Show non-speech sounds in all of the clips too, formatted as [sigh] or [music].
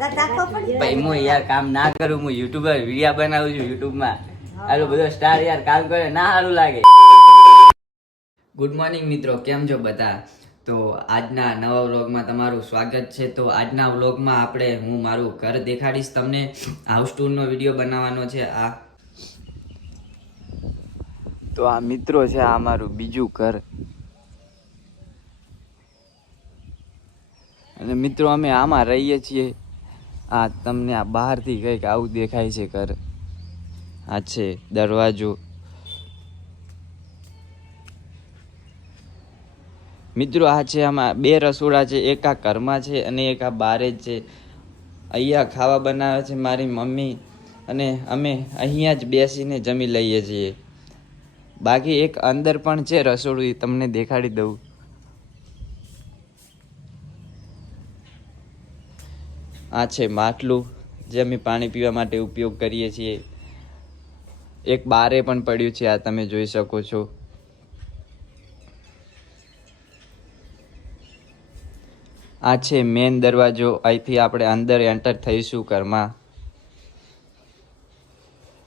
લગત રાખવો પડે. ભાઈ હું યાર કામ ના કરું હું યુટ્યુબર વિડિયા બનાવું છું યુટ્યુબમાં. આલો બધો સ્ટાર યાર કામ કરે ના સારું લાગે. ગુડ મોર્નિંગ મિત્રો કેમ છો બધા? તો આજના નવા વ્લોગમાં તમારું સ્વાગત છે. તો આજના વ્લોગમાં આપણે હું મારું ઘર દેખાડીશ તમને. હાઉસ ટૂરનો વીડિયો બનાવવાનો છે આ. તો આ મિત્રો છે આ મારું બીજું ઘર. અને મિત્રો અમે આમાં રહીએ છીએ. આ તમને આ બહારથી કંઈક આવું દેખાય છે ઘર. આ છે દરવાજો. મિત્રો, આ છે આમાં બે રસોડા છે, એક આ ઘરમાં છે અને એક આ બારે જ છે. અહીંયા ખાવા બનાવે છે મારી મમ્મી અને અમે અહીંયા જ બેસીને જમી લઈએ છીએ. બાકી એક અંદર પણ છે રસોડું તમને દેખાડી દઉં. આ છે માટલું, જે અમે પાણી પીવા માટે ઉપયોગ કરીએ છીએ. એક બારે પણ પડ્યું છે, આ તમે જોઈ શકો છો. આ છે મેન દરવાજો, અહીંથી આપણે અંદર એન્ટર થઈશું ઘરમાં.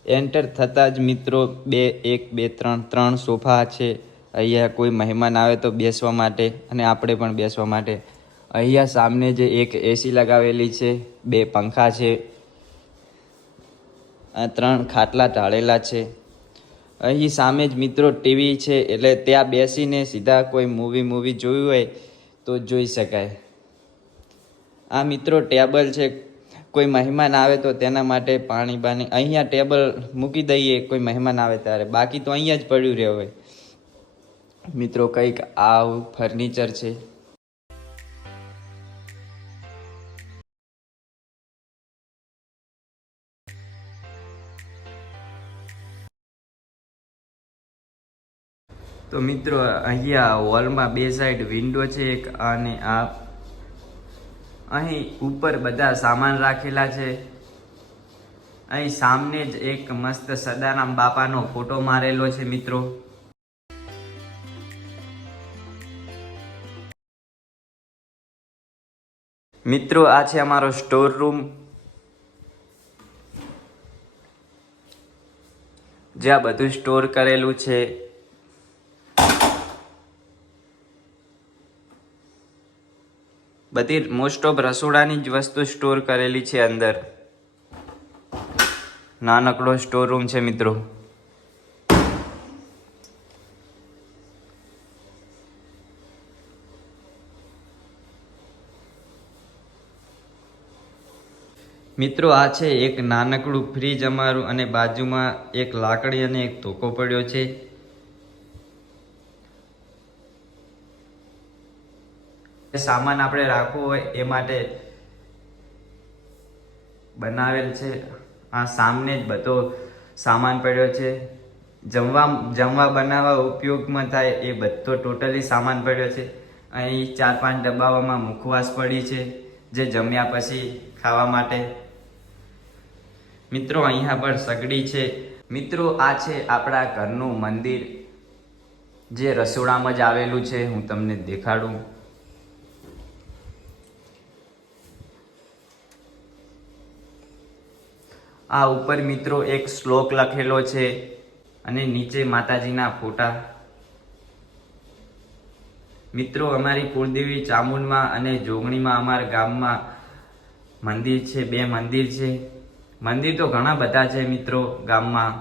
એન્ટર થતાં જ મિત્રો, બે, એક, બે, ત્રણ ત્રણ સોફા છે. અહીંયા કોઈ મહેમાન આવે તો બેસવા માટે અને આપણે પણ બેસવા માટે અહીંયા સામને જે એક એસી લગાવેલી છે, બે પંખા છે ત્રણ ખાટલા ઢાળેલા છે. અહીં સામે જ મિત્રો ટીવી છે, એટલે ત્યાં બેસીને સીધા કોઈ મૂવી મૂવી જોયું હોય તો જોઈ શકાય. આ મિત્રો ટેબલ છે, કોઈ મહેમાન આવે તો તેના માટે પાણી બાણી અહીંયા ટેબલ મૂકી દઈએ, કોઈ મહેમાન આવે ત્યારે. બાકી તો અહીંયા જ પડ્યું રહે હોય મિત્રો કંઈક આવું ફર્નિચર છે. તો મિત્રો, અહીંયા હોલમાં બે સાઈડ વિન્ડો છે એક, અને આ અહીં ઉપર બધા સામાન રાખેલા છે. અહીં સામને જ એક મસ્ત સદારામ બાપાનો ફોટો મારેલો છે મિત્રો. મિત્રો, આ છે અમારો સ્ટોર રૂમ જ્યાં બધું સ્ટોર કરેલું છે. બધી મોસ્ટ ઓફ રસોડાની જ વસ્તુ સ્ટોર કરેલી છે અંદર. નાનકડો સ્ટોર રૂમ છે મિત્રો. મિત્રો, આ છે એક નાનકડું ફ્રીજ અમારું અને બાજુમાં એક લાકડી અને એક ધોકો પડ્યો છે. સામાન આપણે રાખવો હોય એ માટે બનાવેલ છે. આ સામને જ બધો સામાન પડ્યો છે. જમવા જમવા બનાવવા ઉપયોગમાં થાય એ બધો ટોટલી સામાન પડ્યો છે. અહીં ચાર પાંચ ડબ્બાઓમાં મુખવાસ પડી છે, જે જમ્યા પછી ખાવા માટે. મિત્રો, અહીંયા પણ સગડી છે. મિત્રો, આ છે આપણા ઘરનું મંદિર. જે રસોડામાં જ આવેલું છે. હું તમને દેખાડું. આ ઉપર મિત્રો એક શ્લોક લખેલો છે અને નીચે માતાજીના ફોટા. મિત્રો, અમારી કુળદેવી ચામુંડમાં અને જોગણીમાં અમારા ગામમાં મંદિર છે, બે મંદિર છે. મંદિર તો ઘણા બધા છે મિત્રો ગામમાં.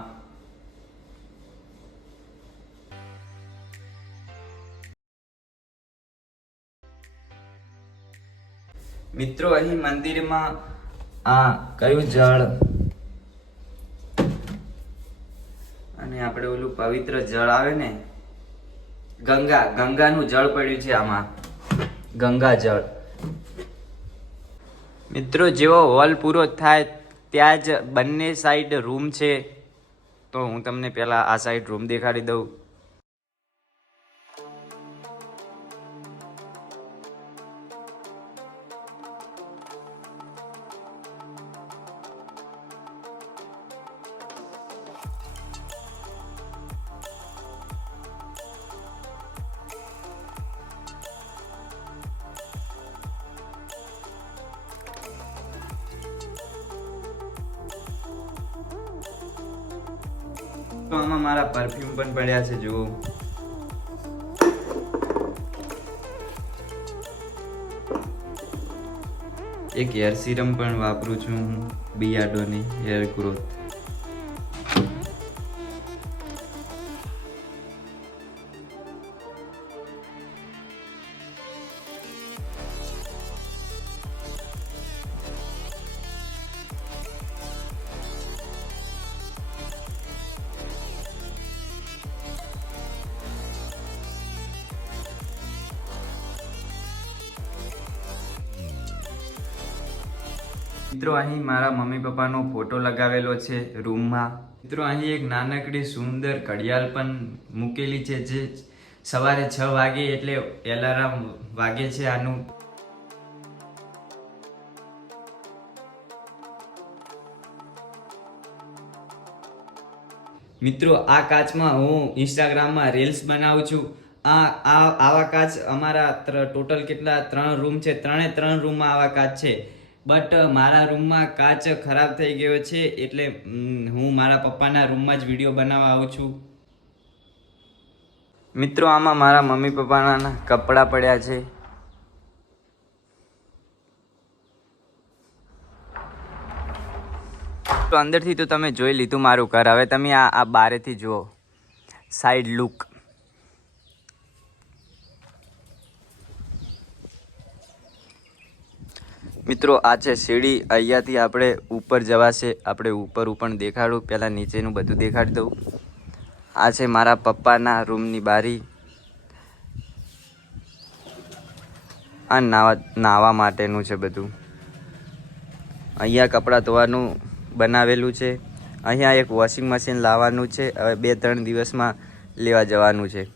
મિત્રો, અહીં મંદિરમાં આ કયું જળ અને આપણે ઓલું પવિત્ર જળ આવે ને, ગંગા, ગંગાનું જળ પડ્યું છે આમાં. ગંગા જળ. મિત્રો, જેવો હોલ પૂરો થાય ત્યાં જ બંને સાઈડ રૂમ છે. તો હું તમને પહેલાં આ સાઈડ રૂમ દેખાડી દઉં. તો આમાં મારા પરફ્યુમ પણ પડ્યા છે, જુઓ. એક હેર સિરમ પણ વાપરું છું હું બિયાડોની હેર ગ્રોથ મિત્રો, અહીં મારા મમ્મી પપ્પાનો ફોટો લગાવેલો છે રૂમમાં. મિત્રો, અહીં એક નાનકડી સુંદર ઘડિયાળ પણ મૂકેલી છે જે સવારે છ વાગે એટલે એલાર્મ વાગે છે આનું. મિત્રો, આ કાચમાં હું ઇન્સ્ટાગ્રામમાં રીલ્સ બનાવું છું. આ આ, આવા કાચ અમારા ટોટલ કેટલા? ત્રણ રૂમ છે. ત્રણે ત્રણ રૂમમાં આવા કાચ છે. બટ મારા રૂમમાં કાચ ખરાબ થઈ ગયો છે એટલે હું મારા પપ્પાના રૂમમાં જ વીડિયો બનાવવા આવું છું. મિત્રો, આમાં મારા મમ્મી પપ્પાના કપડાં પડ્યા છે. તો અંદરથી તો તમે જોઈ લીધું મારું ઘર. હવે તમે આ આ બારેથી જુઓ. સાઈડ લુક મિત્રો, આ છે સીડી. અહીંયાથી આપણે ઉપર જવાશે. આપણે ઉપર પણ દેખાડું. પહેલાં નીચેનું બધું દેખાડી દઉં. આ છે મારા પપ્પાના રૂમની બારી. આ નાવા નાવા માટેનું છે બધું. અહીંયા કપડાં ધોવાનું બનાવેલું છે. અહીંયા એક વોશિંગ મશીન લાવવાનું છે. હવે બે ત્રણ દિવસમાં લેવા જવાનું છે.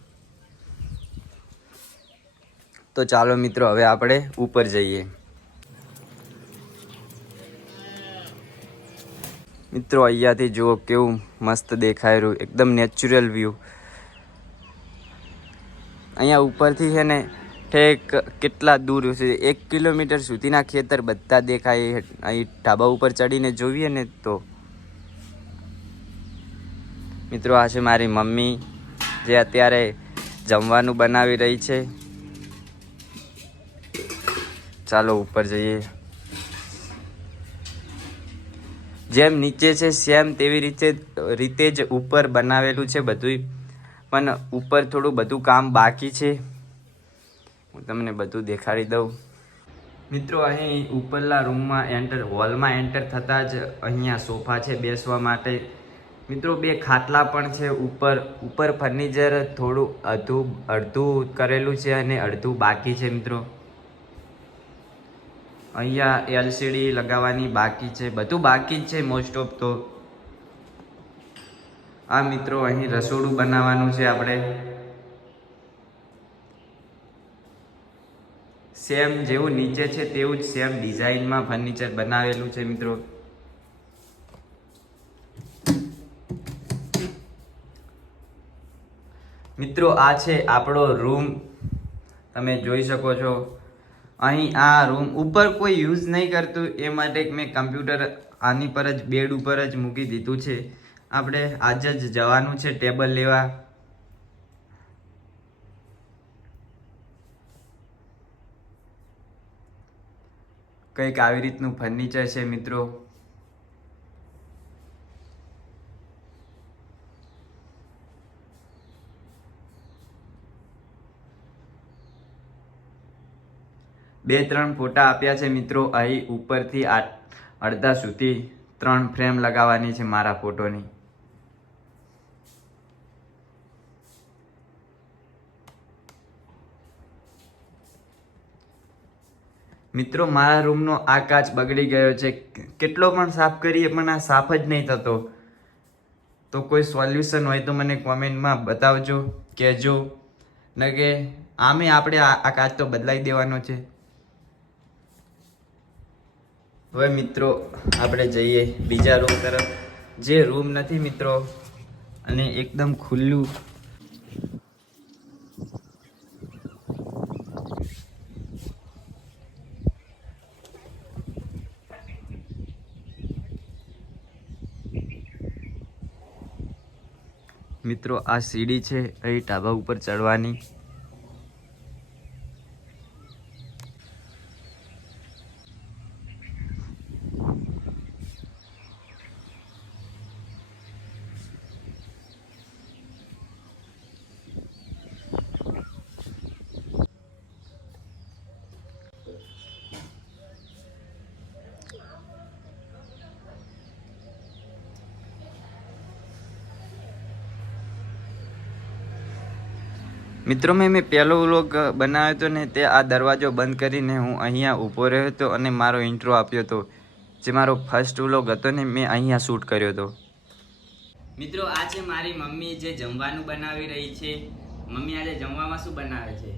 તો ચાલો મિત્રો, હવે આપણે ઉપર જઈએ. મિત્રો, અહીંયાથી જુઓ કેવું મસ્ત દેખાય રહ્યું, એકદમ નેચરલ વ્યૂ અહીંયા ઉપરથી છે ને, ઠેક કેટલા દૂર છે એક કિલોમીટર સુધીના ખેતર બધા દેખાય અહીં ઢાબા ઉપર ચડીને જોઈએ ને તો. મિત્રો, આ છે મારી મમ્મી, જે અત્યારે જમવાનું બનાવી રહી છે. ચાલો, ઉપર જઈએ. જેમ નીચે છે, સેમ તેવી રીતે રીતે જ ઉપર બનાવેલું છે બધું પણ ઉપર થોડું બધું કામ બાકી છે. હું તમને બધું દેખાડી દઉં. મિત્રો, અહીં ઉપરના રૂમમાં એન્ટર, હોલમાં એન્ટર થતાં જ અહીંયા સોફા છે બેસવા માટે. મિત્રો, બે ખાટલા પણ છે ઉપર. ઉપર ફર્નિચર થોડું અધું, અડધું કરેલું છે અને અડધું બાકી છે, મિત્રો. અહીંયા એલસીડી લગાવવાની બાકી છે, બધું બાકી જ છે મોસ્ટ ઓફ તો. આ મિત્રો અહીં રસોડું બનાવવાનું છે આપણે. સેમ જેવું નીચે છે તેવું જ સેમ ડિઝાઇનમાં ફર્નિચર બનાવેલું છે મિત્રો. મિત્રો, આ છે આપણો રૂમ તમે જોઈ શકો છો. અહીં આ રૂમ ઉપર કોઈ યુઝ નહીં કરતું, એ માટે મેં કમ્પ્યુટર આની પર જ બેડ ઉપર જ મૂકી દીધું છે. આપણે આજે જ જવાનું છે ટેબલ લેવા. કંઈક આવી રીતનું ફર્નિચર છે મિત્રો. બે ત્રણ ફોટા આપ્યા છે મિત્રો. અહીં ઉપરથી આ અડધા સુધી ત્રણ ફ્રેમ લગાવવાની છે મારા ફોટોની. મિત્રો, મારા રૂમનો આ કાચ બગડી ગયો છે. કેટલો પણ સાફ કરીએ પણ આ સાફ જ નહીં થતો. તો કોઈ સોલ્યુશન હોય તો મને કોમેન્ટમાં બતાવજો, કહેજો. ને કે આમે આપણે આ કાચ તો બદલાઈ દેવાનો છે. હવે મિત્રો, આપણે જઈએ બીજા રૂમ તરફ. જે રૂમ નથી મિત્રો, અને એકદમ ખુલ્લું. મિત્રો, આ સીડી છે, અહીં ટાબા ઉપર ચડવાની. મિત્રો મેં મેં પહેલો વ્લોગ બનાવ્યો હતો ને તે આ દરવાજો બંધ કરીને હું અહીંયા ઊભો રહ્યો હતો અને મારો ઇન્ટ્રો આપ્યો હતો. જે મારો ફર્સ્ટ વ્લોગ હતો ને મેં અહીંયા શૂટ કર્યો હતો. મિત્રો આ છે મારી મમ્મી જે જમવાનું બનાવી રહી છે. મમ્મી આજે જમવામાં શું બનાવે છે?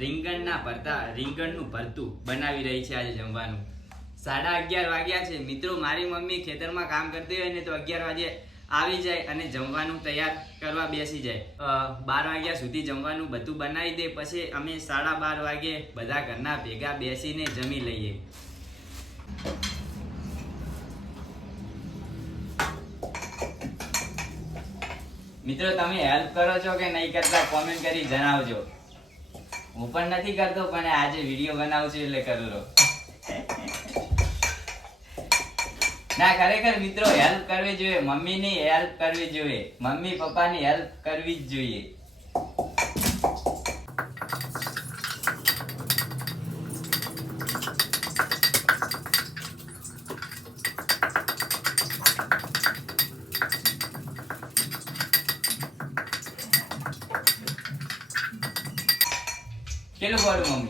રીંગણના ભરતા રીંગણનું ભરતું બનાવી રહી છે આજે જમવાનું. સાડા અગિયાર વાગ્યા છે. મિત્રો મારી મમ્મી ખેતરમાં કામ કરતી હોય ને તો અગિયાર વાગે આવી જાય અને જમવાનું તૈયાર કરવા બેસી જાય. બાર વાગ્યા સુધી જમવાનું બધું બનાવી દે, પછી અમે સાડા બાર વાગે બધા ઘરના ભેગા બેસીને જમી લઈએ. મિત્રો, તમે હેલ્પ કરો છો કે નહીં કરતા કોમેન્ટ કરી જણાવજો. હું પણ નથી કરતો, પણ આજે વીડિયો બનાવું છું એટલે કરું [laughs] ના, ખરેખર મિત્રો હેલ્પ કરવી જોઈએ. મમ્મીની હેલ્પ કરવી જોઈએ. મમ્મી, પપ્પાની હેલ્પ કરવી જ જોઈએ. કેટલું પડું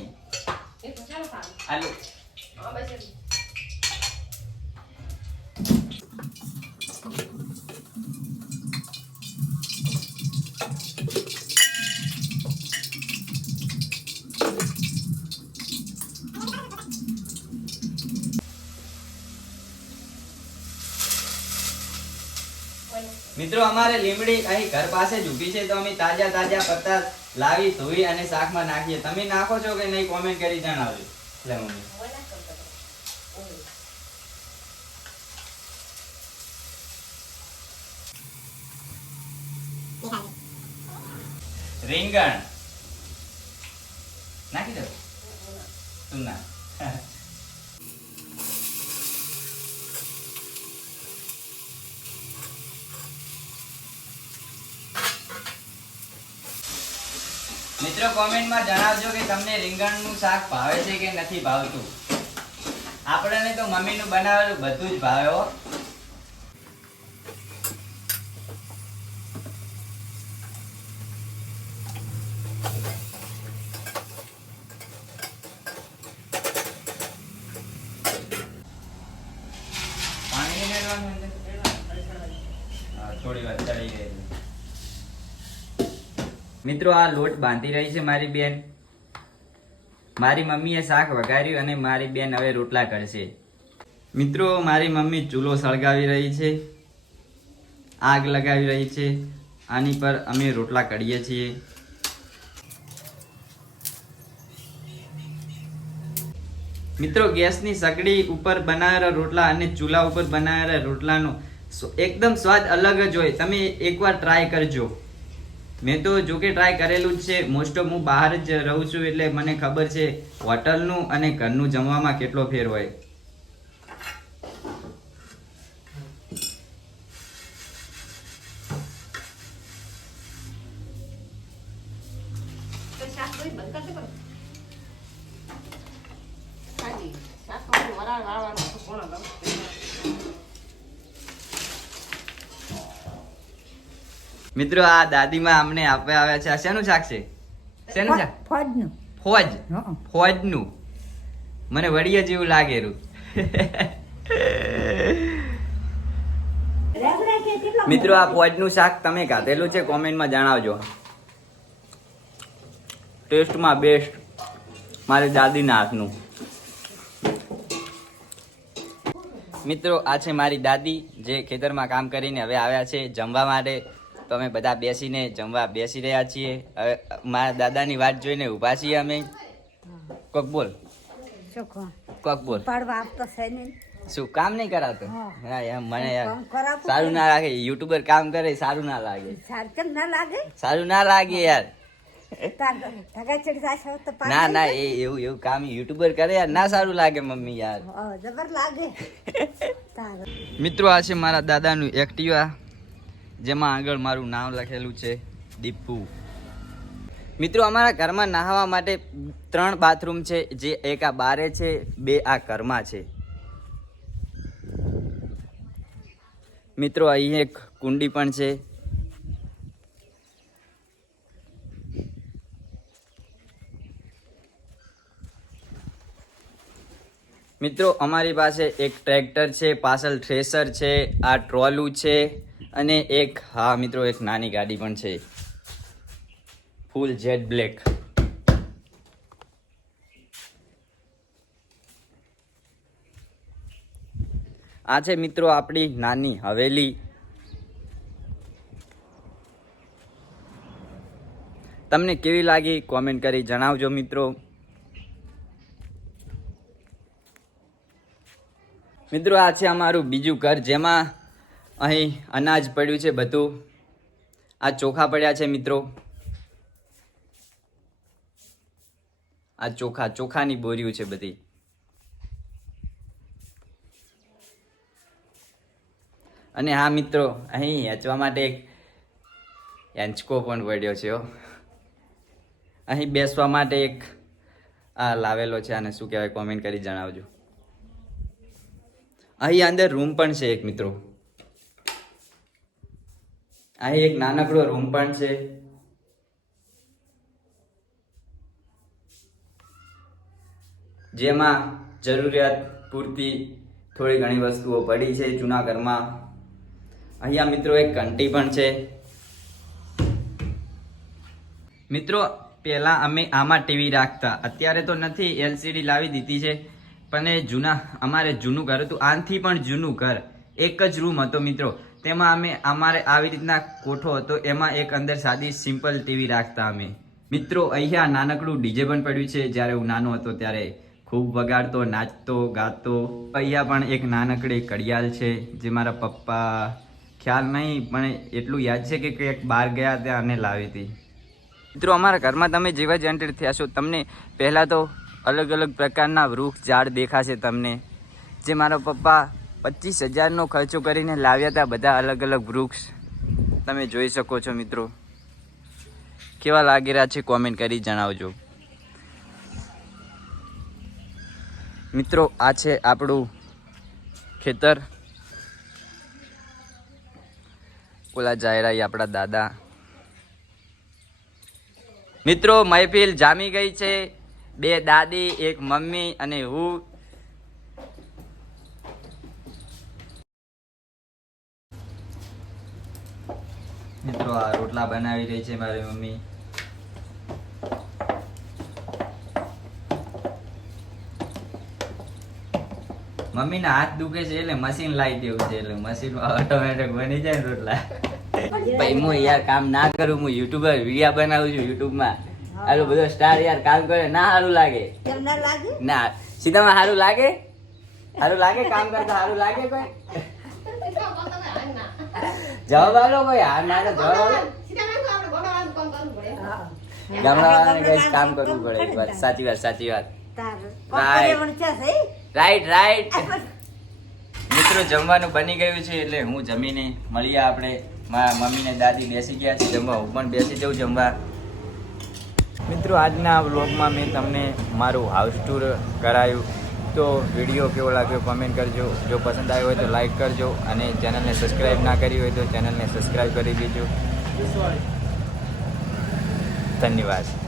મિત્રો, અમારે લીમડી અહીં ઘર પાસે જ ઊભી છે, તો અમે તાજા તાજા પત્તા લાવી, ધોઈ અને શાકમાં નાખીએ. તમે નાખો છો કે નહીં કોમેન્ટ કરી જણાવજો. લે મમ્મી. રીંગણ નાખી દો તું ના મિત્રો કોમેન્ટમાં જણાવજો કે તમને રીંગણનું શાક ભાવે છે કે નથી ભાવતું? આપણને તો મમ્મીનું બનાવેલું બધું જ ભાવે હો પાણી નહીં રેડવાનું અંદર? હા, થોડી વાર ચડી ગઈ મિત્રો, આ લોટ બાંધી રહી છે મારી બેન. મારી મમ્મીએ શાક વઘાર્યું અને મારી બેન હવે રોટલા કરશે. મિત્રો, મારી મમ્મી ચૂલો સળગાવી રહી છે, આગ લગાવી રહી છે, આની પર અમે રોટલા કરીએ છીએ. મિત્રો, ગેસની સગડી ઉપર બનાવેલા રોટલા અને ચૂલા ઉપર બનાવેલા રોટલાનો એકદમ સ્વાદ અલગ જ હોય. તમે એકવાર ટ્રાય કરજો. મેં તો જો કે ટ્રાય કરેલું જ છે. મોસ્ટ ઓફ હું બહાર જ રહું છું એટલે મને ખબર છે હોટલનું અને ઘરનું જમવામાં કેટલો ફેર હોય. મિત્રો આ દાદીમાં અમને આપવા આવ્યા છે. આ શેનું શાક છે? શેનું શાક? ફોજનું. ફોજ. ફોજનું. મને વડિયા જેવું લાગેલું મિત્રો આ ફોજનું શાક તમે ખાધેલું છે? કોમેન્ટમાં જણાવજો. ટેસ્ટમાં બેસ્ટ. મારી દાદીના હાથનું. મિત્રો આ છે મારી દાદી જે ખેતરમાં કામ કરીને હવે આવ્યા છે જમવા માટે. તો અમે બધા બેસીને જમવા બેસી રહ્યા છીએ. હવે મારા દાદાની વાત જોઈને ઊભા છીએ અમે. કોક બોલ. કોક બોલ. શું કામ નહીં કરાવતો? હા. યાર મને યાર સારું ના લાગે. યુટ્યુબર કામ કરે સારું ના લાગે. સારું ના લાગે? સારું ના લાગે યાર. ના ના એ એવું એવું કામ યુટ્યુબર કરે યાર. ના સારું લાગે મમ્મી યાર. જબર લાગે. [laughs] મિત્રો આ છે મારા દાદાનું એક્ટિવા. જેમાં આગળ મારું નામ લખેલું છે દીપુ. મિત્રો, અમારા ઘરમાં નહાવા માટે ત્રણ બાથરૂમ છે, જે એક આ બારે છે, બે આ ઘરમાં છે. મિત્રો, અહીં એક કુંડી પણ છે. મિત્રો, અમારી પાસે એક ટ્રેક્ટર છે, પાછળ થ્રેસર છે, આ ટ્રોલું છે. અને એક, હા મિત્રો, એક નાની ગાડી પણ છે. ફૂલ જેટ બ્લેક આ છે મિત્રો આપણી નાની હવેલી. તમને કેવી લાગી? કોમેન્ટ કરી જણાવજો મિત્રો. મિત્રો, આ છે અમારું બીજું ઘર જેમાં અહીં અનાજ પડ્યું છે બધું. આ ચોખા પડ્યા છે મિત્રો. આ ચોખા, ચોખાની બોરીઓ છે બધી. અને હા મિત્રો, અહીં હેંચવા માટે એક હેંચકો પણ પડ્યો છે અહીં બેસવા માટે એક આ લાવેલો છે આને શું કહેવાય કોમેન્ટ કરી જણાવજો. અહીં અંદર રૂમ પણ છે એક મિત્રો. અહીં એક નાનકડો રૂમ પણ છે. જેમાં જરૂરિયાત પૂરતી થોડી ઘણી વસ્તુઓ પડી છે જૂના ઘરમાં અહીંયા મિત્રો એક ઘંટી પણ છે. મિત્રો, પહેલાં અમે આમાં ટીવી રાખતા. અત્યારે તો નથી એલસીડી લાવી દીધી છે, પણ એ જૂના, અમારે જૂનું ઘર હતું. આનથી પણ જૂનું ઘર. એક જ રૂમ હતો મિત્રો. તેમાં અમે અમારે આવી રીતના કોઠો હતો, એમાં એક અંદર સાદી સિમ્પલ ટીવી રાખતા અમે. મિત્રો, અહીંયા નાનકડું ડીજે પણ પડ્યું છે. જ્યારે હું નાનો હતો ત્યારે ખૂબ વગાડતો, નાચતો, ગાતો. અહીંયા પણ એક નાનકડી કડિયાલ છે, જે મારા પપ્પા, ખ્યાલ નહીં, પણ એટલું યાદ છે કે કંઈક બહાર ગયા ત્યાં અને લાવી હતી. મિત્રો, અમારા ઘરમાં તમે જેવા જ એન્ટર થયા છો, તમને પહેલાં તો અલગ અલગ પ્રકારના વૃક્ષ, ઝાડ દેખાશે તમને. જે મારા પપ્પા પચીસ હજારનો ખર્ચો કરીને લાવ્યા હતા બધા અલગ અલગ વૃક્ષ. તમે જોઈ શકો છો મિત્રો. કેવા લાગી રહ્યા છે કોમેન્ટ કરી જણાવજો. મિત્રો, આ છે આપણું ખેતર. ઓલા જાયરા આપણા દાદા. મિત્રો, મહેફિલ જામી ગઈ છે. બે દાદી, એક મમ્મી અને હું. મિત્રો આ રોટલા બનાવી રહી છે મારી મમ્મી. મમ્મીના હાથ દુખે છે એટલે મશીન લાવી દેવું છે એટલે મશીન ઓટોમેટિક બની જાય ને રોટલા. ભાઈ હું યાર કામ ના કરું હું યુટ્યુબર વિડિયા બનાવું છું યુટ્યુબમાં. આલો બધો સ્ટાર યાર કામ કરે ના સારું લાગે. ના લાગે? ના સીધામાં સારું લાગે? સારું લાગે કામ કરતા સારું લાગે કોઈ? જવાબ આલો કોઈ હા ના જવાબ આલો. ગામડાવાળાને કઈ કામ કરવું પડે. એક વાત સાચી વાત સાચી વાત. રાઈટ રાઈટ મિત્રો જમવાનું બની ગયું છે એટલે હું જમીને મળીએ આપણે. મારા મમ્મી ને દાદી બેસી ગયા છે જમવા. હું પણ બેસી જાઉં જમવા. મિત્રો આજના વ્લોગમાં મેં તમને મારું હાઉસ ટૂર કરાયું. તો વીડિયો કેવો લાગ્યો કમેન્ટ કરજો. જો પસંદ આવ્યો હોય તો લાઈક કરજો અને ચેનલને સબસ્ક્રાઈબ ના કરી હોય તો ચેનલને સબસ્ક્રાઈબ કરી દેજો. ધન્યવાદ.